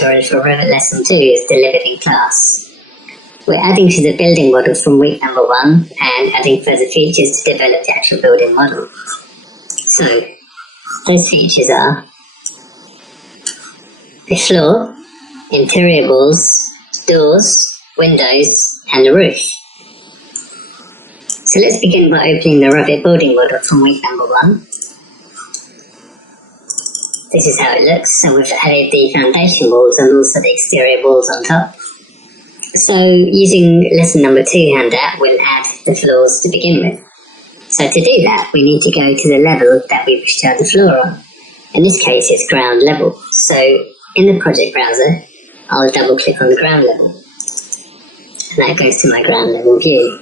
tutorial for Revit Lesson 2 is delivered in class. We're adding to the building model from week number 1 and adding further features to develop the actual building model. So, those features are the floor, interior walls, doors, windows, and the roof. So let's begin by opening the Revit building model from week number 1. This is how it looks, so we've added the foundation walls and also the exterior walls on top. So using lesson number 2 handout, we'll add the floors to begin with. So to do that, we need to go to the level that we wish to add the floor on. In this case, it's ground level. So in the project browser, I'll double click on the ground level. And that goes to my ground level view.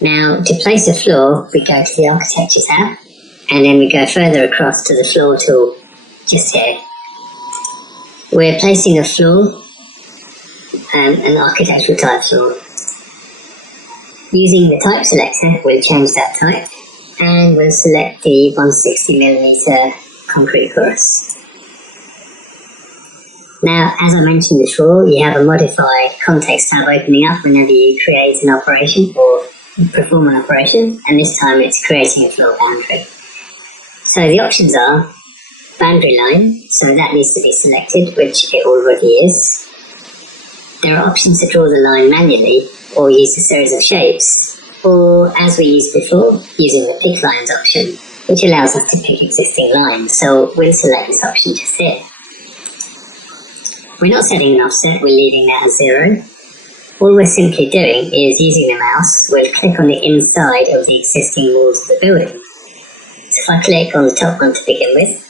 Now, to place a floor, we go to the Architecture tab, and then we go further across to the Floor tool, just here. We're placing a floor, an architectural type floor. Using the type selector, we'll change that type, and we'll select the 160mm concrete chorus. Now, as I mentioned before, you have a modified context tab opening up whenever you create an operation or perform an operation, and this time it's creating a floor boundary. So the options are boundary line, so that needs to be selected, which it already is. There are options to draw the line manually or use a series of shapes, or as we used before, using the pick lines option, which allows us to pick existing lines. So we'll select this option just here. We're not setting an offset, we're leaving that as 0. All we're simply doing is using the mouse, we'll click on the inside of the existing walls of the building. So if I click on the top one to begin with,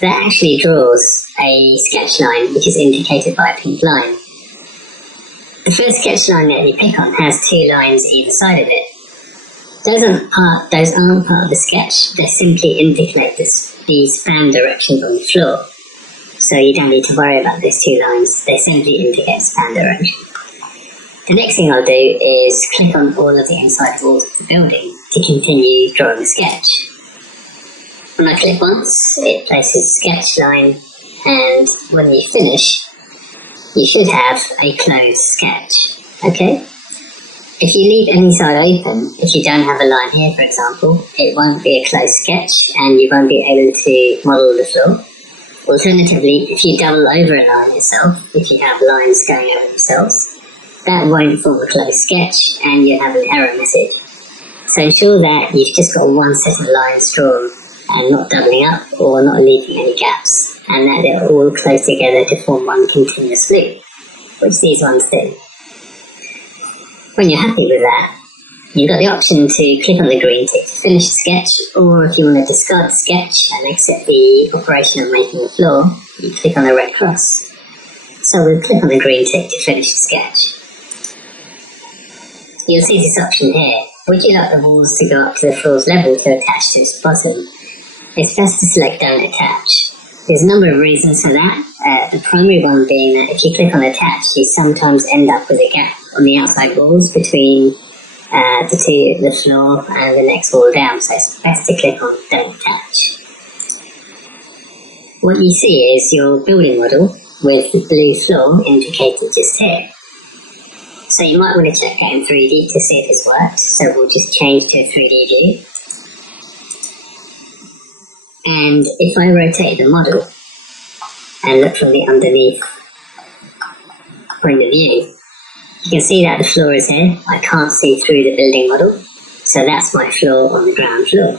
that actually draws a sketch line which is indicated by a pink line. The first sketch line that you pick on has 2 lines either side of it. Those aren't part of the sketch, they simply indicate the span directions on the floor. So you don't need to worry about those 2 lines, they simply indicate span direction. The next thing I'll do is click on all of the inside walls of the building to continue drawing the sketch. When I click once, it places sketch line, and when you finish, you should have a closed sketch. Okay? If you leave any side open, if you don't have a line here for example, it won't be a closed sketch and you won't be able to model the floor. Alternatively, if you double over a line itself, if you have lines going over themselves, that won't form a closed sketch and you'll have an error message. So ensure that you've just got one set of lines drawn and not doubling up or not leaving any gaps, and that they're all close together to form one continuous loop, which these ones do. When you're happy with that, you've got the option to click on the green tick to finish the sketch, or if you want to discard the sketch and accept the operation of making the floor, you click on the red cross. So we'll click on the green tick to finish the sketch. You'll see this option here. Would you like the walls to go up to the floor's level to attach to its bottom? It's best to select Don't Attach. There's a number of reasons for that. The primary one being that if you click on Attach, you sometimes end up with a gap on the outside walls between the floor and the next wall down, so it's best to click on Don't Attach. What you see is your building model with the blue floor indicated just here. So you might want to check out in 3D to see if this works, so we'll just change to a 3D view. And if I rotate the model and look from the underneath point of view, you can see that the floor is here. I can't see through the building model, so that's my floor on the ground floor.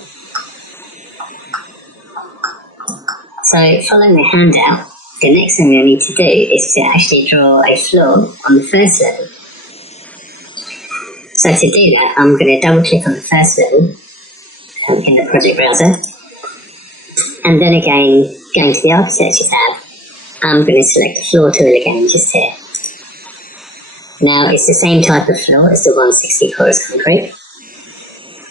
So following the handout, the next thing I need to do is to actually draw a floor on the first level. So to do that, I'm going to double click on the first level in the project browser, and then again, going to the Architecture tab, I'm going to select the Floor tool again, just here. Now, it's the same type of floor as the 160 chorus concrete.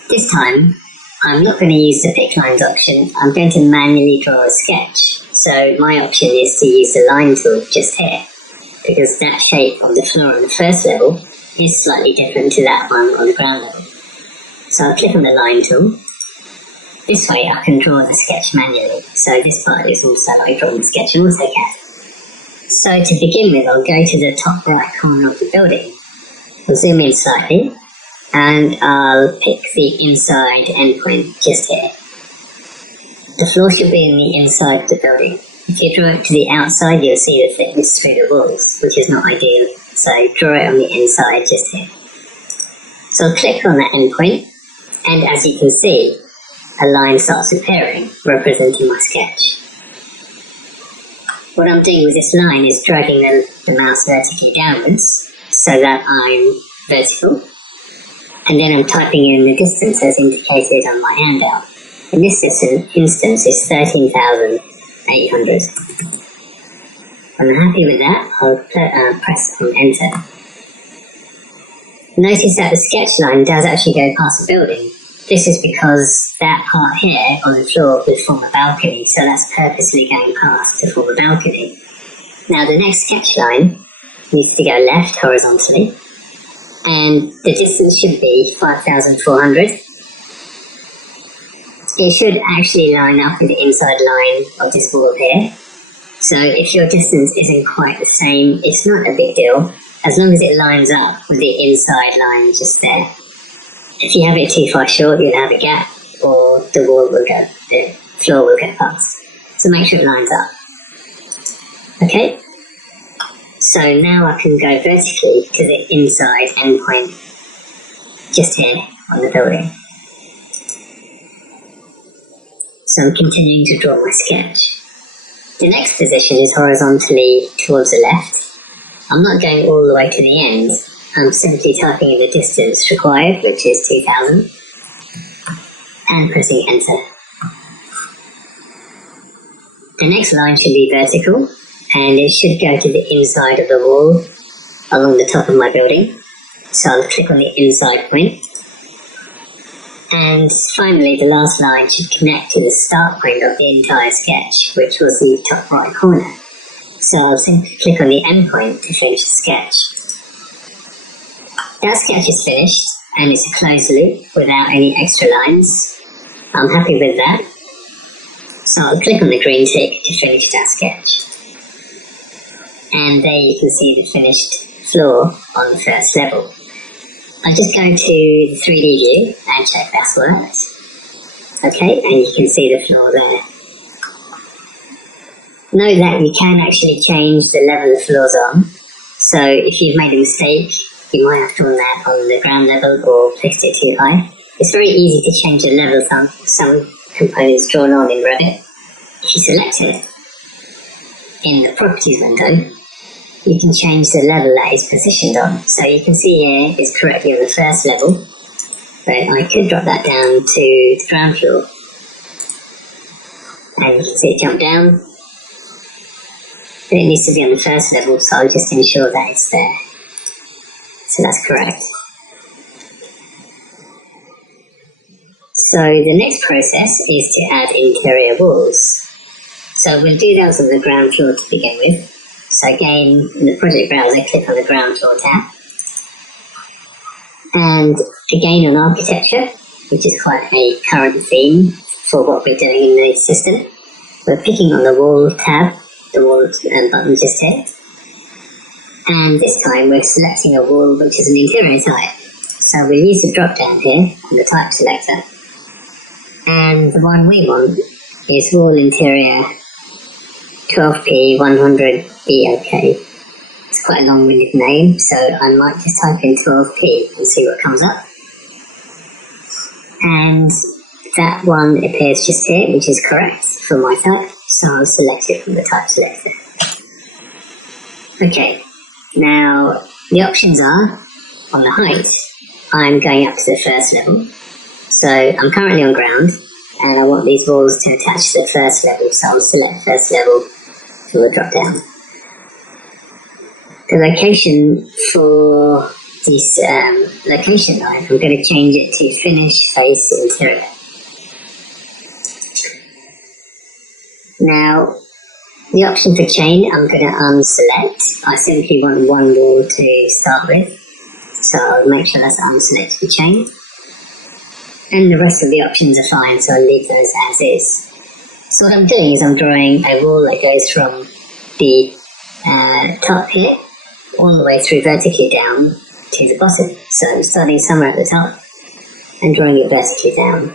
This time, I'm not going to use the pick lines option, I'm going to manually draw a sketch. So my option is to use the line tool just here, because that shape of the floor on the first level is slightly different to that one on the ground level. So I'll click on the line tool. This way I can draw the sketch manually. So this part is also like drawing the sketch in AutoCAD. So to begin with, I'll go to the top right corner of the building. I'll zoom in slightly, and I'll pick the inside endpoint just here. The floor should be in the inside of the building. If you draw it to the outside, you'll see the thickness through the walls, which is not ideal. So draw it on the inside just here. So I'll click on that endpoint, and as you can see, a line starts appearing, representing my sketch. What I'm doing with this line is dragging the mouse vertically downwards, so that I'm vertical, and then I'm typing in the distance as indicated on my handout. And this instance is 13,800. When I'm happy with that, I'll press on enter. Notice that the sketch line does actually go past the building. This is because that part here on the floor would form a balcony, so that's purposely going past to form a balcony. Now the next sketch line needs to go left horizontally, and the distance should be 5,400. It should actually line up with the inside line of this wall here. So if your distance isn't quite the same, it's not a big deal, as long as it lines up with the inside line just there. If you have it too far short, you'll have a gap, or the floor will go past. So make sure it lines up. Okay, so now I can go vertically to the inside endpoint, just here on the building. So I'm continuing to draw my sketch. The next position is horizontally towards the left. I'm not going all the way to the end. I'm simply typing in the distance required, which is 2,000, and pressing enter. The next line should be vertical, and it should go to the inside of the wall along the top of my building. So I'll click on the inside point. And finally, the last line should connect to the start point of the entire sketch, which was the top right corner. So I'll simply click on the end point to finish the sketch. That sketch is finished, and it's a closed loop without any extra lines. I'm happy with that. So I'll click on the green tick to finish that sketch. And there you can see the finished floor on the first level. I just go to the 3D view and check that's worked. Okay, and you can see the floor there. Note that you can actually change the level the floor's on. So if you've made a mistake, you might have drawn that on the ground level or placed it too high. It's very easy to change the level some components drawn on in Revit. If you select it in the properties window, you can change the level that it's positioned on. So you can see here it's correctly on the first level, but I could drop that down to the ground floor. And you can see it jump down. But it needs to be on the first level, so I'll just ensure that it's there. So that's correct. So the next process is to add interior walls. So we'll do those on the ground floor to begin with. So again, in the project browser, click on the ground floor tab. And again on architecture, which is quite a current theme for what we're doing in the system. We're picking on the wall tab, the wall button just here. And this time we're selecting a wall which is an interior type. So we'll use the drop down here on the type selector. And the one we want is wall interior 12p 100 BOK. It's quite a long-winded name, so I might just type in 12p and see what comes up. And that one appears just here, which is correct for my type, so I'll select it from the type selector. Okay, now the options are, on the height, I'm going up to the first level. So I'm currently on ground, and I want these walls to attach to the first level, so I'll select first level for the drop down. The location for this location line, I'm going to change it to finish face interior. Now, the option for chain, I'm going to unselect. I simply want one wall to start with, so I'll make sure that's unselected for chain. And the rest of the options are fine, so I'll leave those as is. So what I'm doing is I'm drawing a wall that goes from the top here, all the way through vertically down to the bottom. So I'm starting somewhere at the top and drawing it vertically down.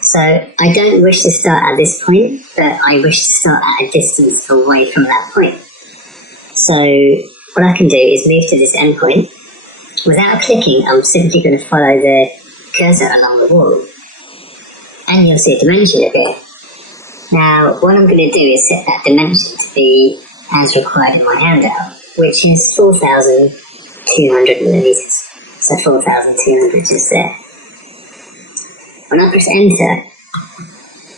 So I don't wish to start at this point, but I wish to start at a distance away from that point. So what I can do is move to this endpoint. Without clicking, I'm simply going to follow the cursor along the wall. And you'll see a dimension appear. Now, what I'm going to do is set that dimension to be as required in my handout, which is 4,200 millimeters. So 4,200 just there. When I press enter,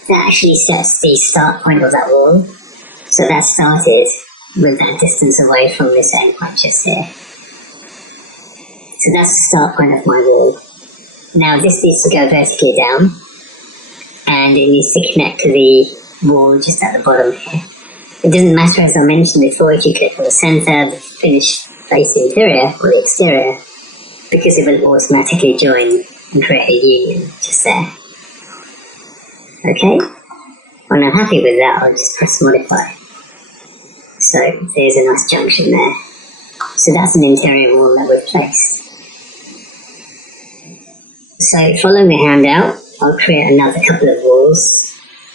that actually sets the start point of that wall. So that started with that distance away from this endpoint just here. So that's the start point of my wall. Now this needs to go vertically down, and it needs to connect to the wall just at the bottom here. It doesn't matter, as I mentioned before, if you click on the center, the finished face interior, or the exterior, because it will automatically join and create a union just there. Okay, when I'm happy with that, I'll just press modify. So there's a nice junction there. So that's an interior wall that we've placed. So following the handout, I'll create another couple of walls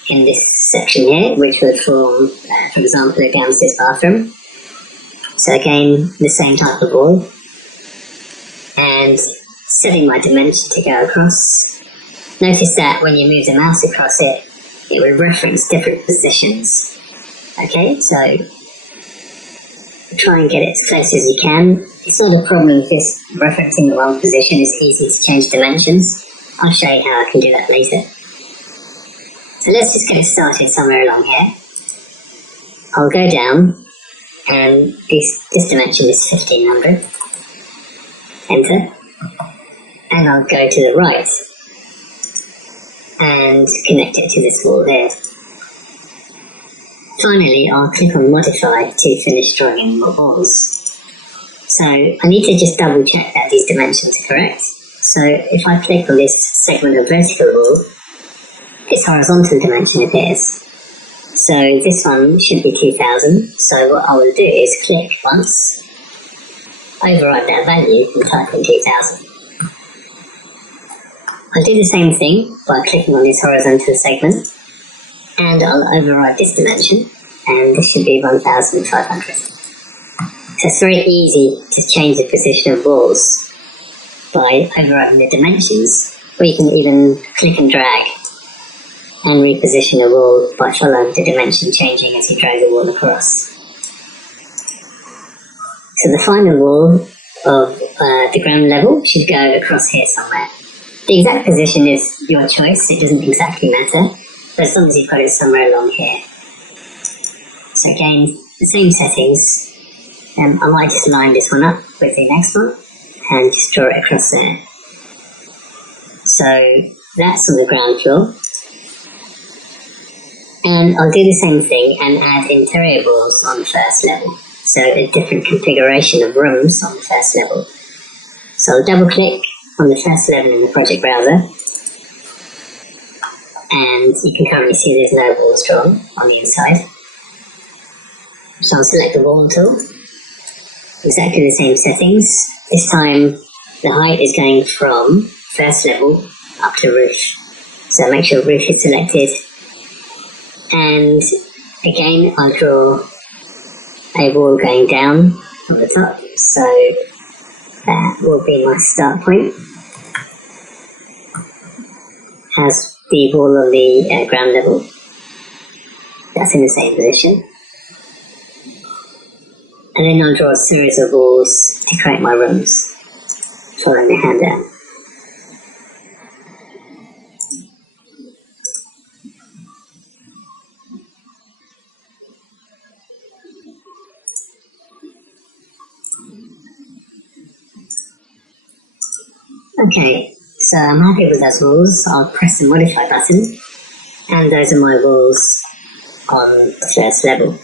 in this section here, which will form, for example, a downstairs bathroom. So again, the same type of wall. And setting my dimension to go across. Notice that when you move the mouse across it, it will reference different positions. Okay, so try and get it as close as you can. It's not a problem if it's referencing the wrong position. It's easy to change dimensions. I'll show you how I can do that later. So let's just get it started somewhere along here. I'll go down, and this dimension is 1500. Enter. And I'll go to the right and connect it to this wall here. Finally, I'll click on modify to finish drawing more walls. So I need to just double check that these dimensions are correct. So if I click on this segment of vertical wall, this horizontal dimension appears. So this one should be 2000. So what I will do is click once, override that value and type in 2000. I'll do the same thing by clicking on this horizontal segment, and I'll override this dimension, and this should be 1500. So it's very easy to change the position of walls by overriding the dimensions, or you can even click and drag and reposition a wall by following the dimension changing as you drag the wall across. So the final wall of the ground level should go across here somewhere. The exact position is your choice, it doesn't exactly matter, but as long as you've got it somewhere along here. So again, the same settings. I might just line this one up with the next one and just draw it across there. So that's on the ground floor. And I'll do the same thing and add interior walls on the first level. So a different configuration of rooms on the first level. So I'll double click on the first level in the project browser. And you can currently see there's no walls drawn on the inside. So I'll select the wall tool. Exactly the same settings. This time the height is going from first level up to roof. So make sure roof is selected. And again, I'll draw a wall going down from the top. So that will be my start point. As the wall on the ground level. That's in the same position. And then I'll draw a series of walls to create my rooms, following the handout. Okay, so I'm happy with those walls. I'll press the modify button, and those are my walls on the first level.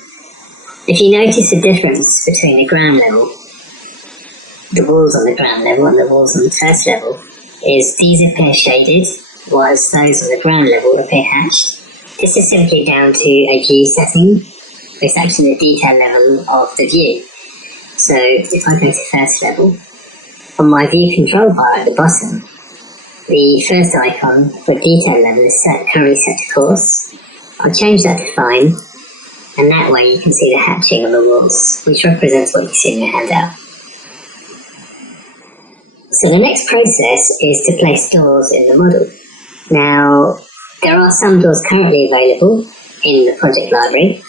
If you notice the difference between the ground level, the walls on the ground level and the walls on the first level, is these appear shaded, whilst those on the ground level appear hatched. This is simply down to a G setting. It's actually the detail level of the view. So if I go to first level, on my view control bar at the bottom, the first icon for detail level is currently set to coarse. I'll change that to fine, and that way you can see the hatching on the walls, which represents what you see in your handout. So the next process is to place doors in the model. Now, there are some doors currently available in the project library,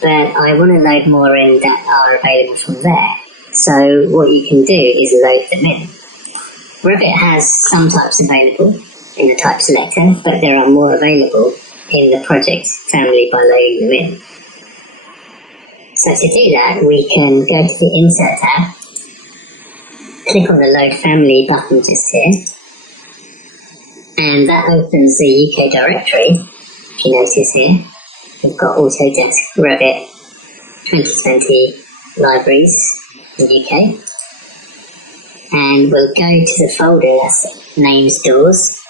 but I want to load more in that are available from there. So what you can do is load them in. Revit has some types available in the type selector, but there are more available in the project family by loading them in. So to do that, we can go to the Insert tab, click on the Load Family button just here, and that opens the UK directory. If you notice here, we've got Autodesk Revit 2020 libraries in UK. And we'll go to the folder that's named Doors,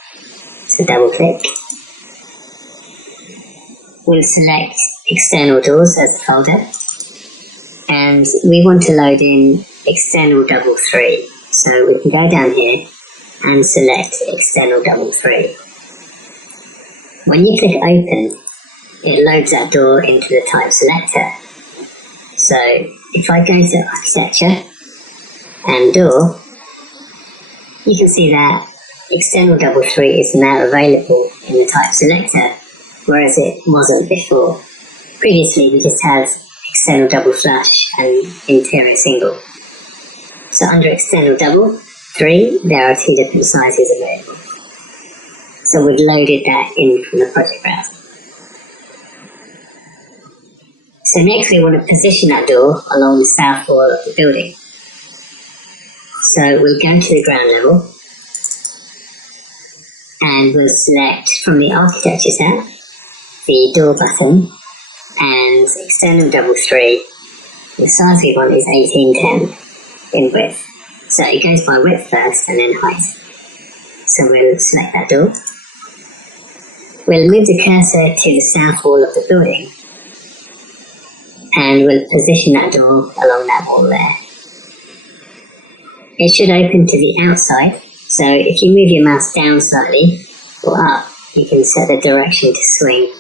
so double click. We'll select External Doors as the folder, and we want to load in External Double 3. So we can go down here and select External Double 3. When you click Open, it loads that door into the type selector. So if I go to Architecture and Door, you can see that External Double 3 is now available in the type selector, whereas it wasn't before. Previously we just had External Double Flush and Interior Single. So under External Double 3, there are two different sizes available. So we've loaded that in from the project browser. So next we want to position that door along the south wall of the building. So we'll go to the ground level and we'll select from the Architecture tab the door button and External Double 3. The size we want is 1810 in width. So it goes by width first and then height. So we'll select that door. We'll move the cursor to the south wall of the building and we'll position that door along that wall there. It should open to the outside, so if you move your mouse down slightly or up, you can set the direction to swing.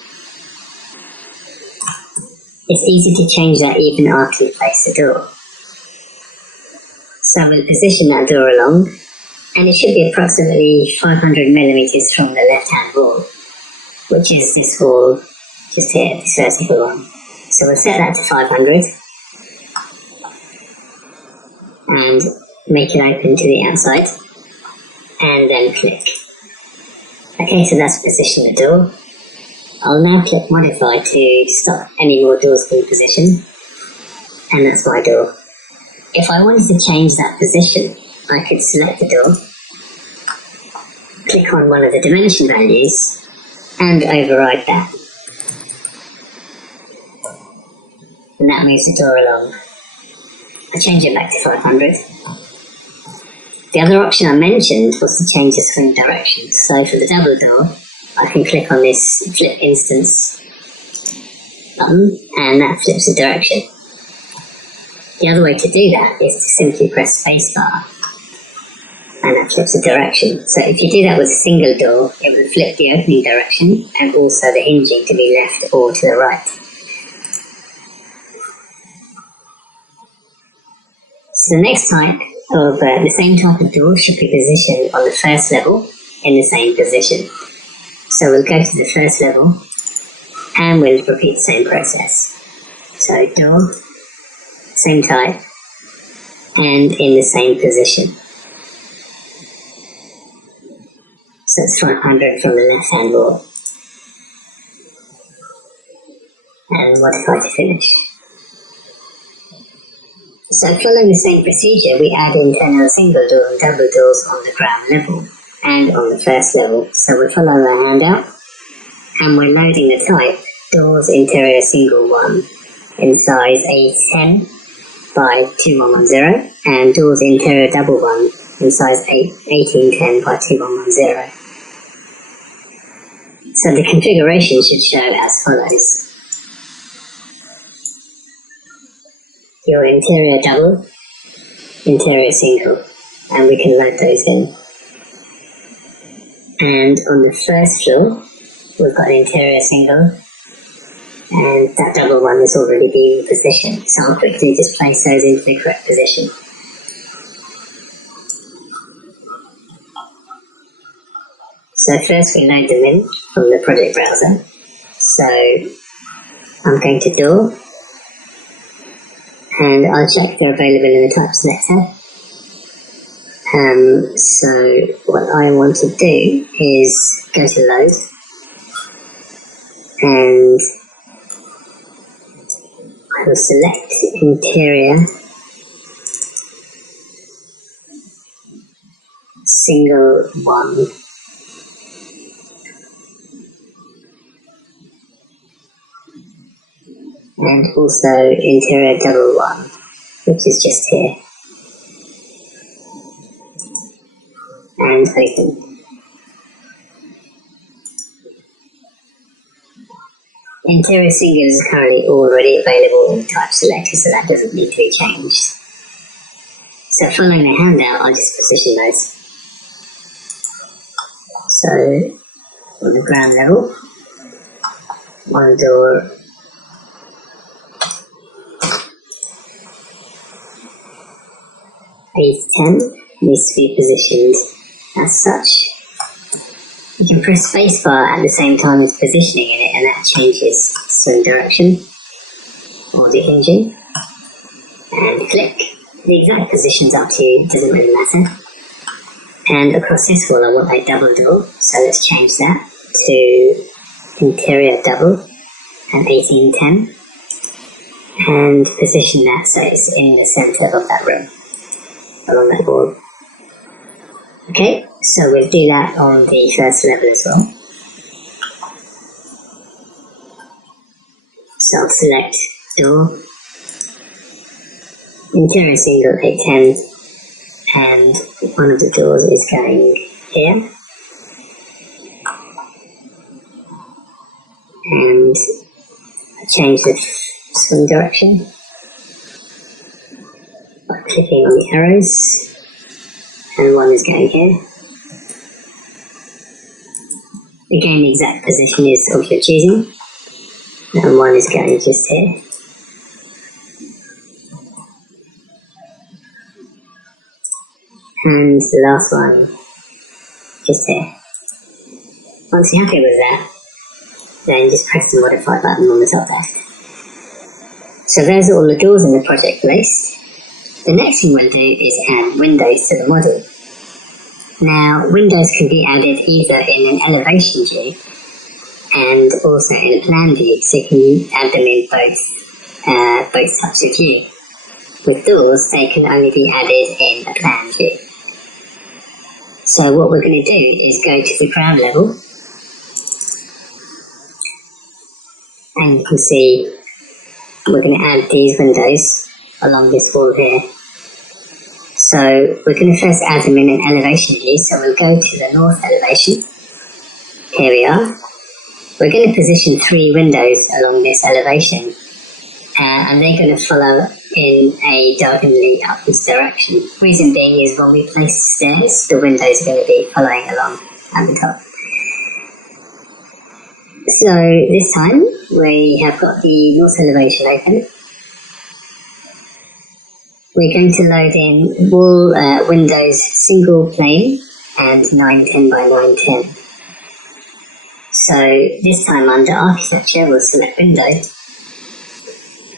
It's easy to change that even after you place the door. So we'll position that door along, and it should be approximately 500 millimeters from the left-hand wall, which is this wall just here, this vertical one. So we'll set that to 500, and make it open to the outside, and then click. Okay, so that's positioned the door. I'll now click Modify to stop any more doors being positioned, and that's my door. If I wanted to change that position, I could select the door, click on one of the dimension values, and override that. And that moves the door along. I change it back to 500. The other option I mentioned was to change the swing direction. So for the double door, I can click on this flip instance button and that flips the direction. The other way to do that is to simply press spacebar and that flips the direction. So if you do that with a single door, it will flip the opening direction and also the hinging to be left or to the right. So the next type of the same type of door should be positioned on the first level in the same position. So we'll go to the first level and we'll repeat the same process. So door, same type, and in the same position. So it's 500 from the left-hand wall. And modify to finish. So following the same procedure, we add internal single door and double doors on the ground level and on the first level. So we're following our handout and we're loading the type doors interior single 1 in size A10 by 2110 and doors interior double 1 in size 1810 by 2110. So the configuration should show as follows. your interior double, interior single, and we can load those in. And on the first floor, we've got an interior single, and that double one has already been positioned, so I'll quickly just place those into the correct position. So first we load them in from the project browser. So I'm going to Door, and I'll check they're available in the type selector. So what I want to do is go to Load, and I will select Interior Single 1. And also Interior Double 1, which is just here. And open. Interior singles is currently already available in type selector, so that doesn't need to be changed. So following the handout, I'll just position those. So on the ground level, one door, A10 needs to be positioned as such. You can press spacebar at the same time as positioning in it, and that changes swing direction or the hinging. And click. The exact position's up to you, doesn't really matter. And across this wall I want a double door, so let's change that to interior double at 1810 and position that so it's in the centre of that room, along that wall. Okay, so we'll do that on the first level as well. So I'll select door, interior single 810, and one of the doors is going here. And I change the swing direction by clicking on the arrows, and one is going here. Again, the exact position is of your choosing, and one is going just here. And the last one just here. Once you're happy with that, then just press the modify button on the top left. So there's all the doors in the project list. The next thing we'll do is add windows to the model. Now, windows can be added either in an elevation view and also in a plan view, so you can add them in both types of view. With doors, they can only be added in a plan view. So what we're going to do is go to the ground level, and you can see we're going to add these windows along this wall here. So we're going to first add them in an elevation view, so we'll go to the north elevation. Here we are. We're going to position 3 windows along this elevation, and they're going to follow in a diagonally upwards direction. Reason being is when we place stairs, the windows are going to be following along at the top. So this time we have got the north elevation open. We're going to load in wall windows single plane and 910 by 910. So this time under architecture we'll select window,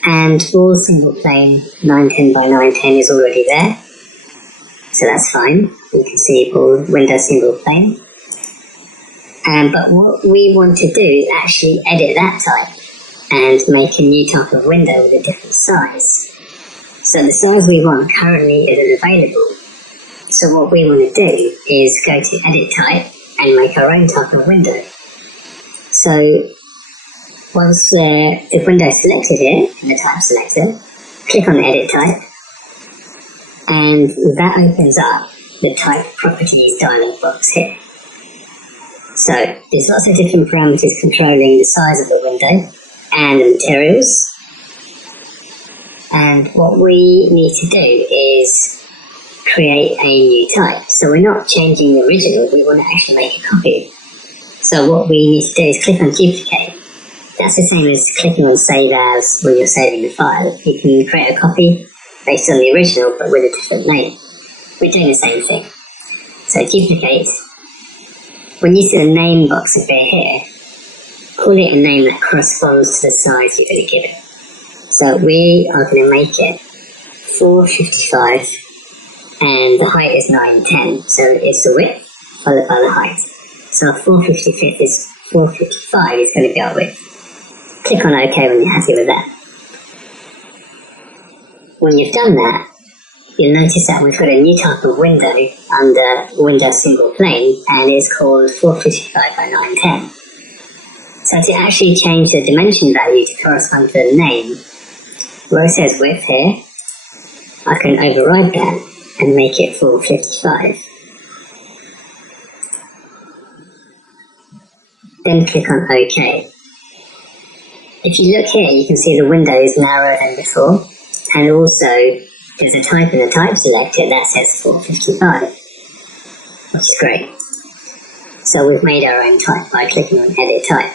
and wall single plane 910 by 910 is already there, so that's fine. You can see wall window single plane. But what we want to do is actually edit that type and make a new type of window with a different size. So the size we want currently isn't available. So what we want to do is go to edit type and make our own type of window. So once the window is selected here in the type selector, click on edit type, and that opens up the type properties dialog box here. So there's lots of different parameters controlling the size of the window and the materials. And what we need to do is create a new type. So we're not changing the original, we want to actually make a copy. So what we need to do is click on duplicate. That's the same as clicking on save as when you're saving the file. You can create a copy based on the original but with a different name. We're doing the same thing. So duplicate. When you see the name box appear here, call it a name that corresponds to the size you're going to give it. So we are going to make it 455 and the height is 910. So it's the width followed by the height. So 455 is 455 is going to be our width. Click on OK when you're happy with that. When you've done that, you'll notice that we've got a new type of window under Window Single Plane, and it's called 455 by 910. So to actually change the dimension value to correspond to the name, where it says width here, I can override that and make it 455. Then click on OK. If you look here, you can see the window is narrower than before, and also there's a type in the type selector that says 455, which is great. So we've made our own type by clicking on Edit Type.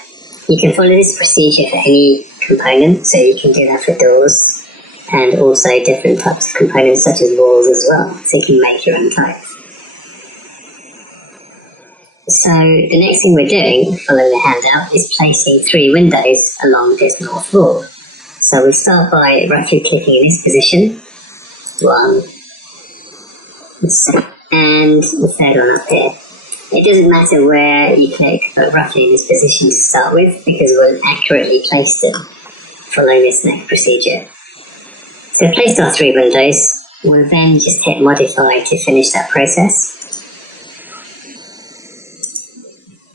You can follow this procedure for any component, so you can do that for doors and also different types of components such as walls as well, so you can make your own type. So the next thing we're doing, following the handout, is placing 3 windows along this north wall. So we start by roughly clicking in this position, 1, and the third one up here. It doesn't matter where you click, but roughly in this position to start with, because we'll accurately place them following this next procedure. So placed our 3 windows, we'll then just hit modify to finish that process.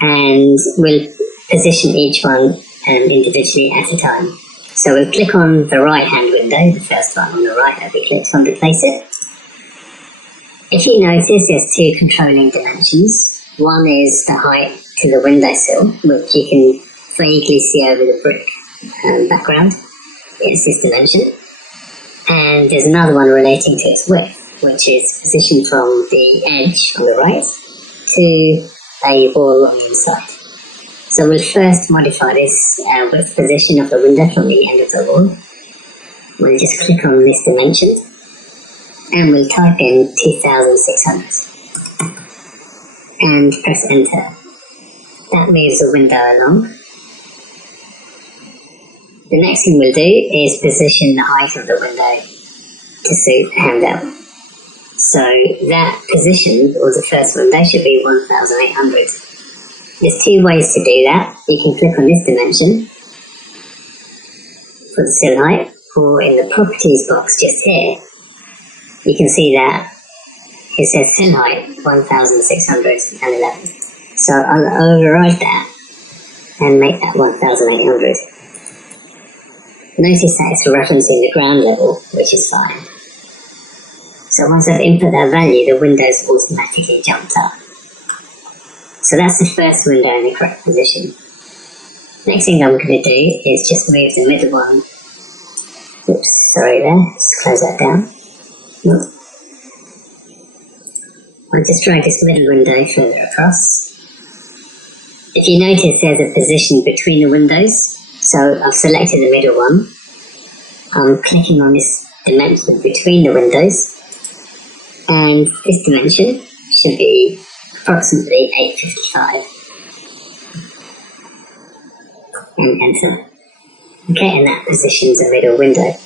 And we'll position each one individually at a time. So we'll click on the right hand window, the first one on the right that we clicked on to place it. If you notice, there's 2 controlling dimensions. One is the height to the windowsill, which you can vaguely see over the brick background. It's this dimension. And there's another one relating to its width, which is positioned from the edge on the right to a wall on the inside. So we'll first modify this width position of the window from the end of the wall. We'll just click on this dimension and we'll type in 2600 and press enter. That moves the window along. The next thing we'll do is position the height of the window to suit the handout. So that position, or the first window, should be 1800. There's 2 ways to do that. You can click on this dimension for the sill height, or in the properties box just here, you can see that it says sill height 1611. So I'll override that and make that 1800. Notice that it's referencing the ground level, which is fine. So once I've input that value, the window's automatically jumped up. So that's the first window in the correct position. Next thing I'm going to do is just move the middle one. Oops, sorry there, just close that down. I'll just drag this middle window further across. If you notice, there's a position between the windows. So I've selected the middle one. I'm clicking on this dimension between the windows. And this dimension should be approximately 855. And enter. Okay, and that positions the middle window.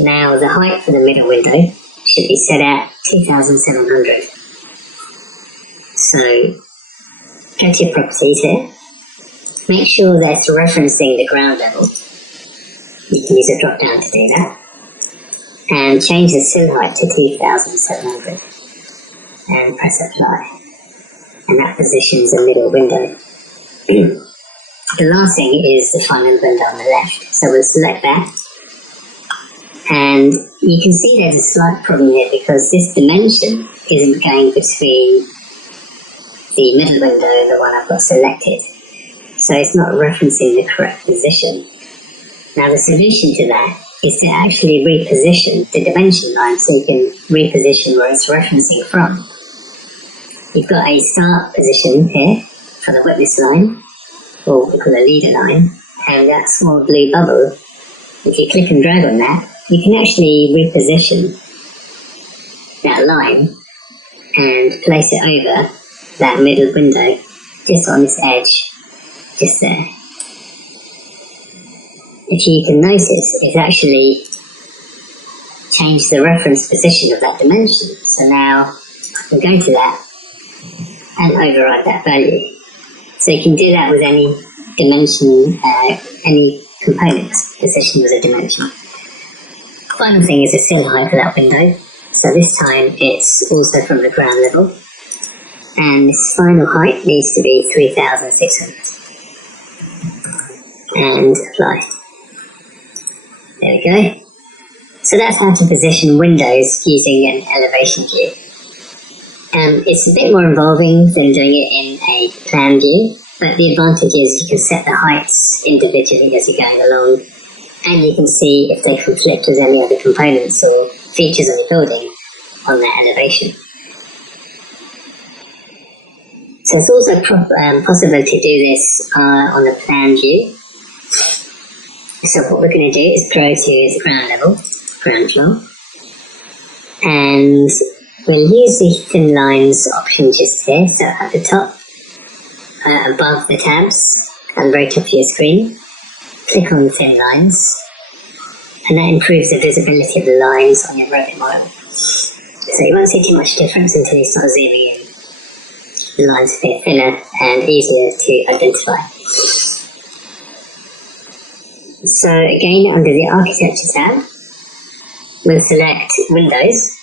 Now the height for the middle window should be set at 2700. So go to your properties here. Make sure that's referencing the ground level. You can use a drop down to do that. And change the sill height to 2700. And press apply. And that positions the middle window. The last thing is the final window on the left. So we'll select that. And you can see there's a slight problem here because this dimension isn't going between the middle window and the one I've got selected. So it's not referencing the correct position. Now the solution to that is to actually reposition the dimension line so you can reposition where it's referencing from. You've got a start position here for the witness line, or what we call a leader line, and that small blue bubble, if you click and drag on that, you can actually reposition that line and place it over that middle window, just on this edge, just there. If you can notice, it's actually changed the reference position of that dimension. So now I can go to that and override that value. So you can do that with any dimension, any component positioned with a dimension. Final thing is the sill height for that window. So this time it's also from the ground level. And this final height needs to be 3,600. And apply. There we go. So that's how to position windows using an elevation view. It's a bit more involving than doing it in a plan view, but the advantage is you can set the heights individually as you're going along, and you can see if they conflict with any other components or features on your building on that elevation. So it's also possible to do this on the plan view. So what we're going to do is go to the ground level, ground floor, and we'll use the thin lines option just here. So at the top, above the tabs, and very top of your screen, click on thin lines, and that improves the visibility of the lines on your Revit model. So you won't see too much difference until you start zooming in. The lines appear thinner and easier to identify. So again, under the Architecture tab, we'll select Windows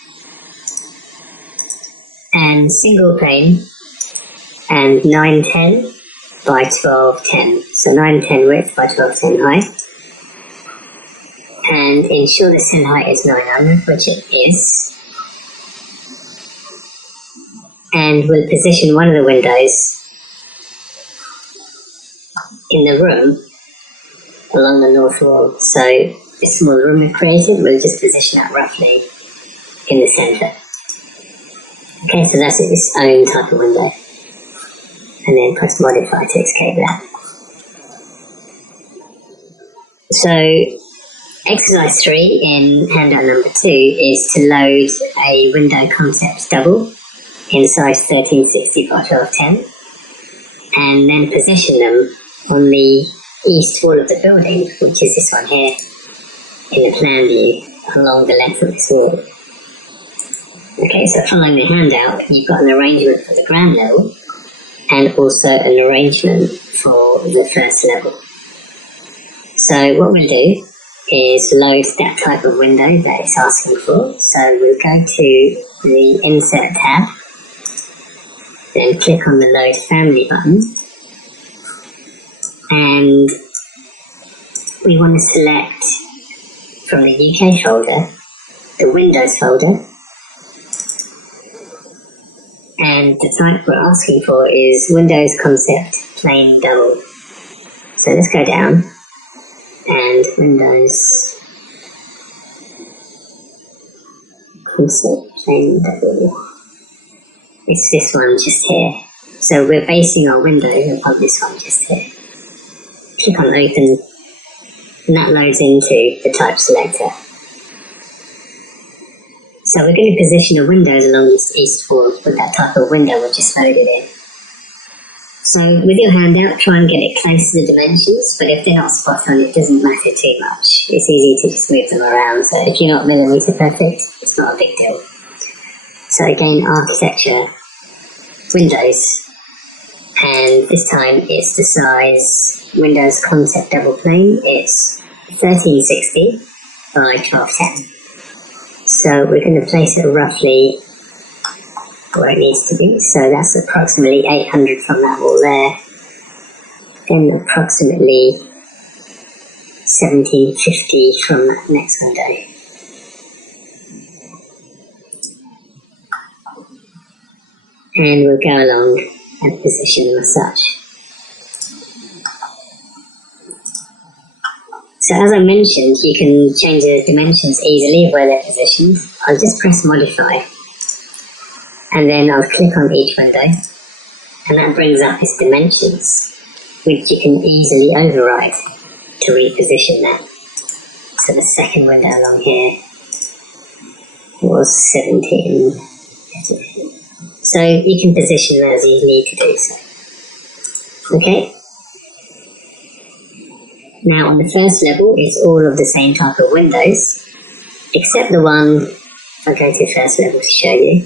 and single pane and 910 by 1210. So 910 width by 1210 height. And ensure the sin height is 900, which it is. And we'll position one of the windows in the room along the north wall. So this small room we've created, we'll just position that roughly in the centre. Okay, so that's its own type of window. And then press modify to escape that. So exercise 3 in handout number 2 is to load a window concept double in size 1360 by 1210 and then position them on the east wall of the building, which is this one here, in the plan view along the length of this wall. Okay, so following the handout, you've got an arrangement for the ground level and also an arrangement for the first level. So what we'll do is load that type of window that it's asking for. So we'll go to the Insert tab, then click on the Load Family button, and we want to select from the UK folder the Windows folder, and the type we're asking for is Windows Concept Plain Double. So let's go down and Windows Concept Plain Double. It's this one just here. So we're basing our window upon this one just here. Click on Open, and that loads into the type selector. So we're going to position the windows along this east wall with that type of window we just loaded in. So with your handout, try and get it close to the dimensions, but if they're not spot on, it doesn't matter too much. It's easy to just move them around, so if you're not millimetre perfect, it's not a big deal. So again, Architecture, Windows, and this time it's the size Windows Concept Double Plane. It's 1360 by 1210. So we're going to place it roughly where it needs to be. So that's approximately 800 from that wall there. Then approximately 1750 from that next window. And we'll go along and position them as such. So as I mentioned, you can change the dimensions easily where they're positioned. I'll just press modify, and then I'll click on each window, and that brings up its dimensions, which you can easily override to reposition that. So the second window along here was 17. So you can position that as you need to do so. Okay. Now on the first level, it's all of the same type of windows, except the one, I'll go to first level to show you.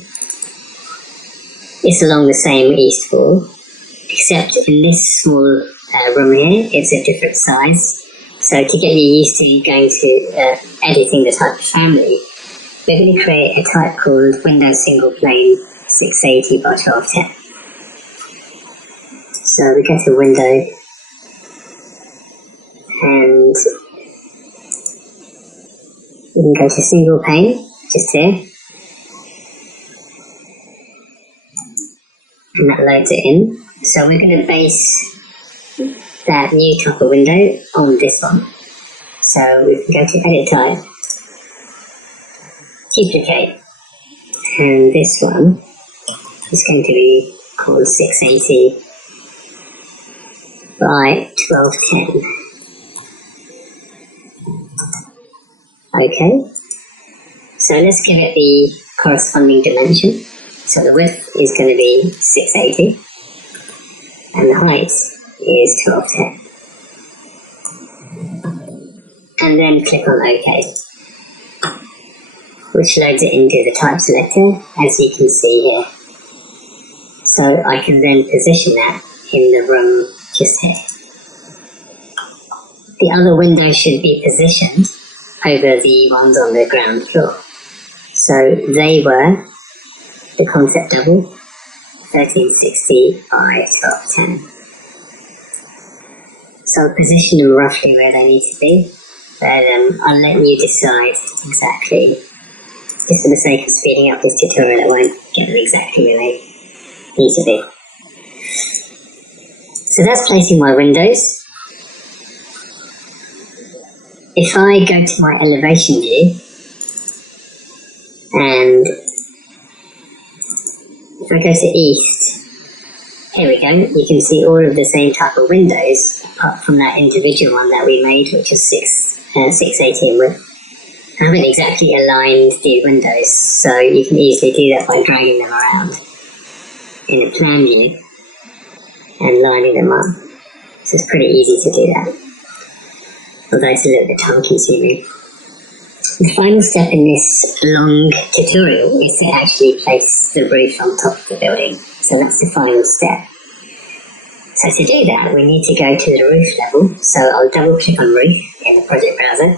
It's along the same east wall, except in this small room here, it's a different size. So to get you used to going to editing the type of family, we're going to create a type called Windows Single Plane 680 by 1210. So we go to Window, and we can go to Single Pane, just here, and that loads it in. So we're going to base that new type of window on this one. So we can go to Edit Type, Duplicate, and this one is going to be called 680 by 1210. Okay, so let's give it the corresponding dimension. So the width is going to be 680 and the height is 1210. And then click on OK, which loads it into the type selector, as you can see here. So I can then position that in the room just here. The other window should be positioned over the ones on the ground floor. So they were the concept double, 1360 by 1210. So I'll position them roughly where they need to be, but I'll let you decide exactly. Just for the sake of speeding up this tutorial, I won't get them exactly where they need to be. So that's placing my windows. If I go to my elevation view, and if I go to east, here we go, you can see all of the same type of windows, apart from that individual one that we made, which is 680 in width. I haven't exactly aligned the windows, so you can easily do that by dragging them around in a plan view and lining them up. So it's pretty easy to do that, although it's a little bit time consuming. The final step in this long tutorial is to actually place the roof on top of the building. So that's the final step. So to do that, we need to go to the roof level. So I'll double click on roof in the project browser.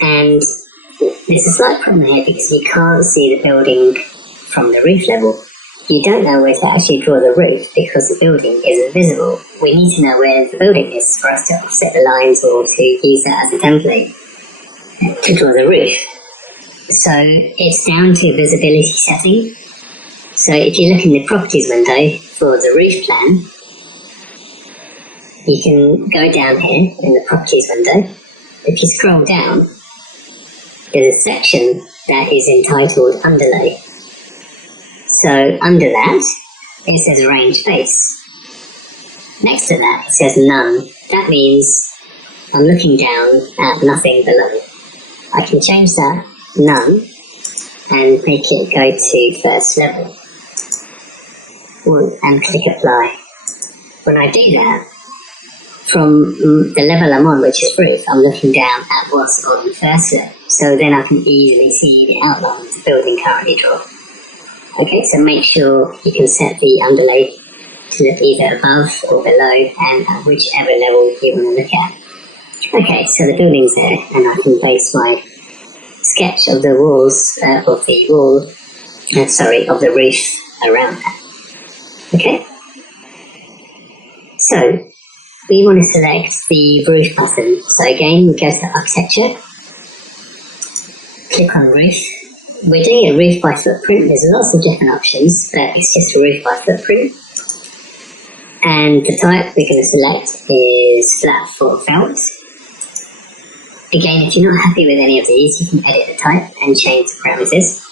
And there's a slight problem here because you can't see the building from the roof level. You don't know where to actually draw the roof because the building isn't visible. We need to know where the building is for us to offset the lines or to use that as a template to draw the roof. So it's down to visibility setting. So if you look in the properties window for the roof plan, you can go down here in the properties window. If you scroll down, there's a section that is entitled Underlay. So under that, it says Range Base. Next to that, it says None. That means I'm looking down at nothing below. I can change that None and make it go to first level. And click Apply. When I do that, from the level I'm on, which is roof, I'm looking down at what's on first level. So then I can easily see the outline of the building currently drawn. Okay, so make sure you can set the underlay to look either above or below and at whichever level you want to look at. Okay, so the building's there and I can base my sketch of the walls, of the roof around that. Okay, so we want to select the roof button. So again, we go to Architecture, click on Roof. We're doing a roof by footprint. There's lots of different options, but it's just a roof by footprint. And the type we're going to select is flat for felt. Again, if you're not happy with any of these, you can edit the type and change the parameters.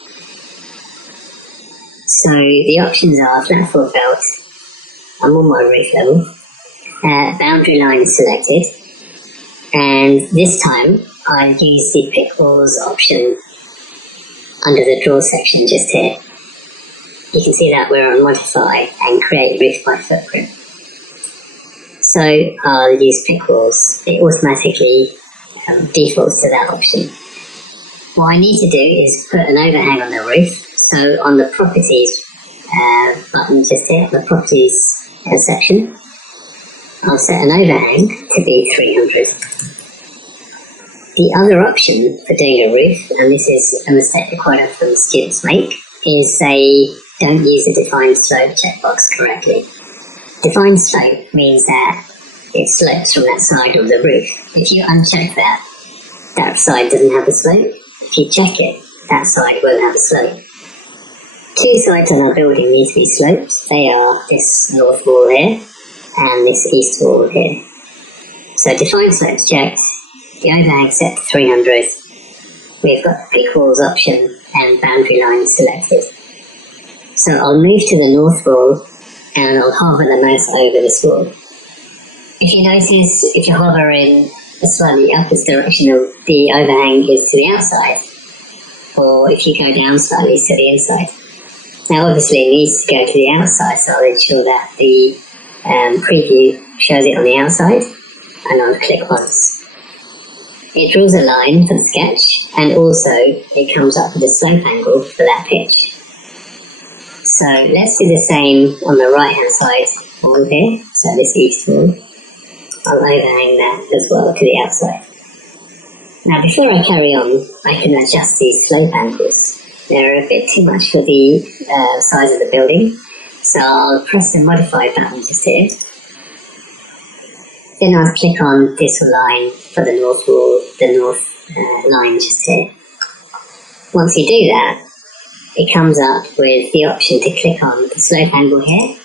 So the options are flat floor felt, I'm on my roof level, boundary line is selected, and this time I use the pick walls option under the draw section just here. You can see that we're on modify and create roof by footprint. So I'll use pick walls. It automatically defaults to that option. What I need to do is put an overhang on the roof. So on the properties button just here, the properties section, I'll set an overhang to be 300. The other option for doing a roof, and this is a mistake that quite often students make, is they don't use the defined slope checkbox correctly. Defined slope means that it slopes from that side of the roof. If you uncheck that, that side doesn't have a slope. If you check it, that side won't have a slope. Two sides of our building need to be sloped. They are this north wall here and this east wall here. So defined slopes checked, the overhang set to 300. We've got the pick walls option and boundary line selected. So I'll move to the north wall and I'll hover the mouse over this wall. If you notice, if you hover in the slightly upwards direction, the overhang is to the outside, or if you go down slightly, it's to the inside. Now obviously it needs to go to the outside, so I'll ensure that the preview shows it on the outside, and I'll click once. It draws a line for the sketch, and also it comes up with a slope angle for that pitch. So let's do the same on the right hand side wall here, so this east wall. I'll overhang that as well to the outside. Now before I carry on, I can adjust these slope angles. They're a bit too much for the size of the building, so I'll press the modify button just here. Then I'll click on this line for the north wall, the north line just here. Once you do that, it comes up with the option to click on the slope angle here,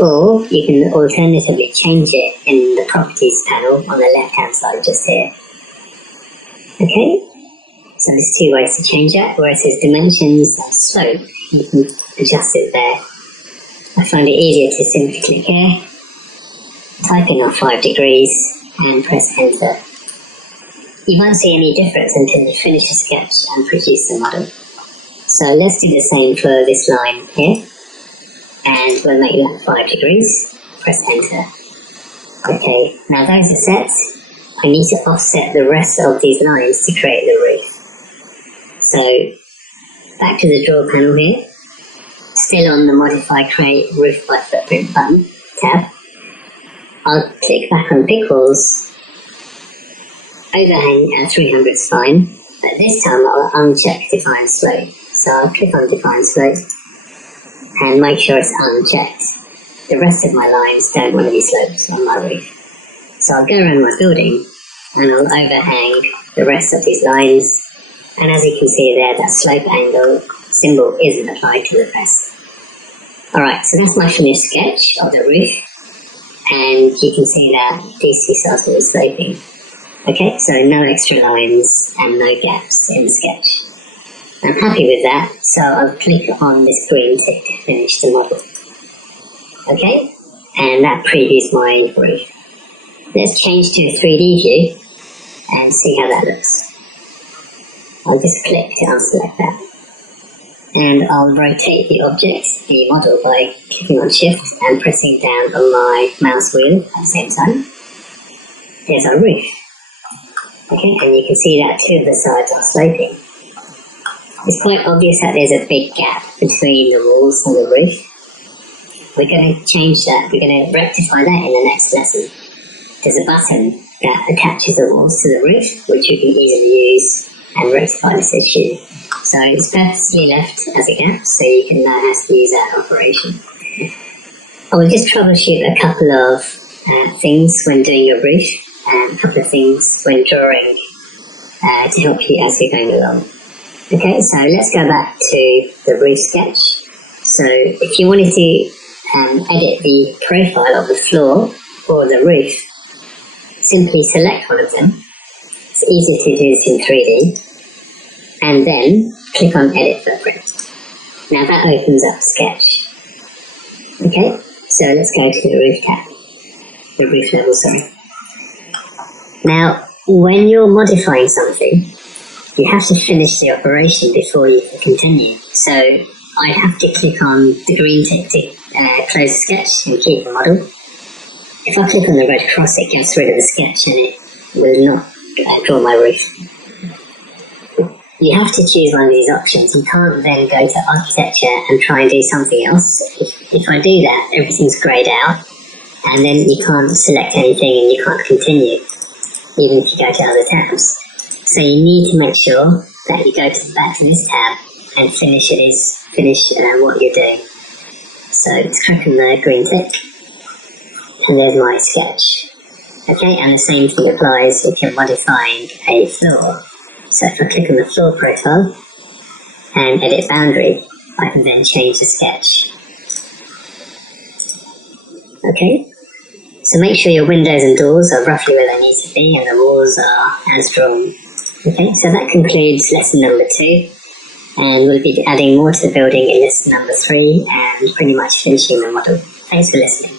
or you can alternatively change it in the properties panel on the left hand side just here. Okay, so there's two ways to change that. Where it says dimensions and slope, you can adjust it there. I find it easier to simply click here, type in our 5 degrees and press enter. You won't see any difference until you finish the sketch and produce the model. So let's do the same for this line here, and we'll make that 5 degrees, press enter. Okay, now those are set. I need to offset the rest of these lines to create the roof. So back to the draw panel here, still on the modify create roof by footprint button tab. I'll click back on pick walls, overhang at 300 is fine, but this time I'll uncheck define slope. So I'll click on define slope and make sure it's unchecked. The rest of my lines don't want to be sloped on my roof. So I'll go around my building and I'll overhang the rest of these lines, and as you can see there, that slope angle symbol isn't applied to the rest. Alright, so that's my finished sketch of the roof, and you can see that these two sides will be sloping. Okay, so no extra lines and no gaps in the sketch. I'm happy with that, so I'll click on this green tick to finish the model. Okay, and that previews my roof. Let's change to a 3D view and see how that looks. I'll just click to unselect that. And I'll rotate the object, the model, by clicking on Shift and pressing down on my mouse wheel at the same time. There's our roof. Okay, and you can see that two of the sides are sloping. It's quite obvious that there's a big gap between the walls and the roof. We're going to change that, we're going to rectify that in the next lesson. There's a button that attaches the walls to the roof, which you can easily use and rectify this issue. So it's purposely left as a gap, so you can know how to use that operation. I will just troubleshoot a couple of things when doing your roof, and a couple of things when drawing to help you as you're going along. Okay, so let's go back to the roof sketch. So if you wanted to edit the profile of the floor or the roof, simply select one of them, It's easy to do this in 3D. And then click on Edit Footprint. Now that opens up Sketch. Okay, so let's go to the roof level, sorry. Now, when you're modifying something, you have to finish the operation before you can continue. So I'd have to click on the green tick to close the sketch and keep the model. If I click on the red cross, it gets rid of the sketch and it will not draw my roof. You have to choose one of these options. You can't then go to architecture and try and do something else. If I do that, everything's greyed out, and then you can't select anything and you can't continue, even if you go to other tabs. So you need to make sure that you go back to this tab and finish what you're doing. So let's click on the green tick, and there's my sketch. Okay, and the same thing applies if you're modifying a floor. So if I click on the floor profile and edit boundary, I can then change the sketch. Okay, so make sure your windows and doors are roughly where they need to be and the walls are as drawn. Okay, so that concludes lesson number 2, and we'll be adding more to the building in lesson number 3 and pretty much finishing the model. Thanks for listening.